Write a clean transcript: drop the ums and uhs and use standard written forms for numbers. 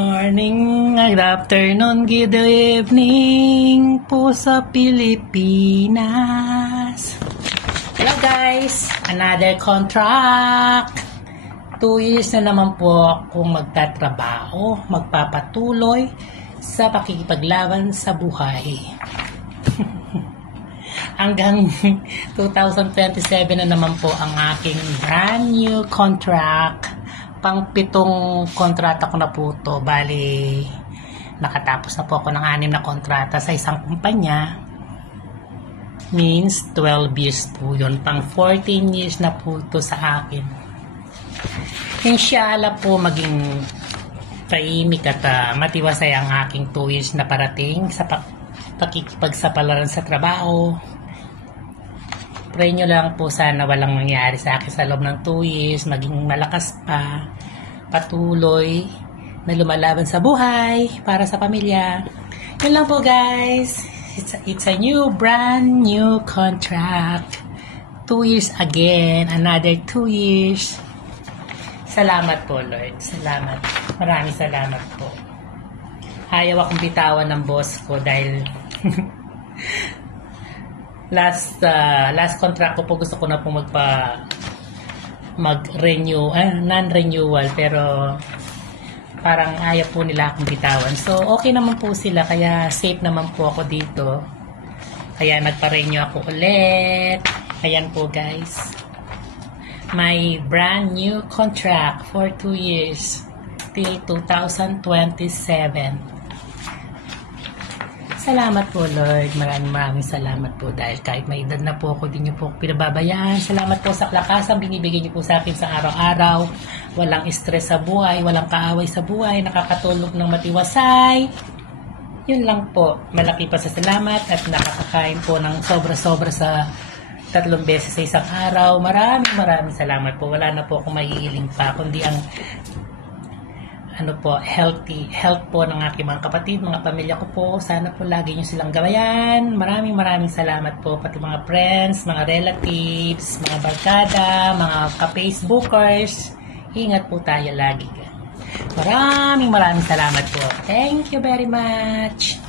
Morning, good afternoon, good evening po sa Pilipinas. Hello guys, another contract. 2 years na naman po akong magtatrabaho, magpapatuloy sa pakikipaglaban sa buhay. Hanggang 2027 na naman po ang aking brand new contract. Pang-7 kontrata ko na po ito. Bali, nakatapos na po ako ng 6 na kontrata sa isang kumpanya. Means 12 years po yun. Pang 14 years na po ito sa akin. Inshallah po maging tahimik at matiwasay ang aking 2 years na parating sa pakikipagsapalaran sa trabaho. Pray nyo lang po sana walang mangyari sa akin sa loob ng 2 years, maging malakas pa, patuloy na lumalaban sa buhay para sa pamilya. Yun lang po guys. It's a brand new contract. 2 years again, another 2 years. Salamat po Lord, salamat. Maraming salamat po. Ayaw akong bitawan ng boss ko dahil last contract ko po gusto ko na po mag-renew, non-renewal, pero parang ayaw po nila akong bitawan. So okay naman po sila, kaya safe naman po ako dito. Kaya nagpa-renew ako ulit. Ayan po guys. My brand new contract for 2 years till 2027. Salamat po Lord, maraming salamat po dahil kahit may edad na po ako, di niyo po pinababayaan. Salamat po sa kalakasan binibigay niyo po sa akin sa araw-araw. Walang stress sa buhay, walang kaaway sa buhay, nakakatulog ng matiwasay. Yun lang po, malaki pa sa salamat at nakakakain po ng sobra-sobra sa 3 beses sa isang araw. Maraming salamat po. Wala na po akong mahihiling pa, kundi ang health po ng aking mga kapatid, mga pamilya ko po. Sana po lagi nyo silang gabayan. Maraming salamat po, pati mga friends, mga relatives, mga barkada, mga ka-Facebookers. Ingat po tayo lagi. Maraming salamat po. Thank you very much.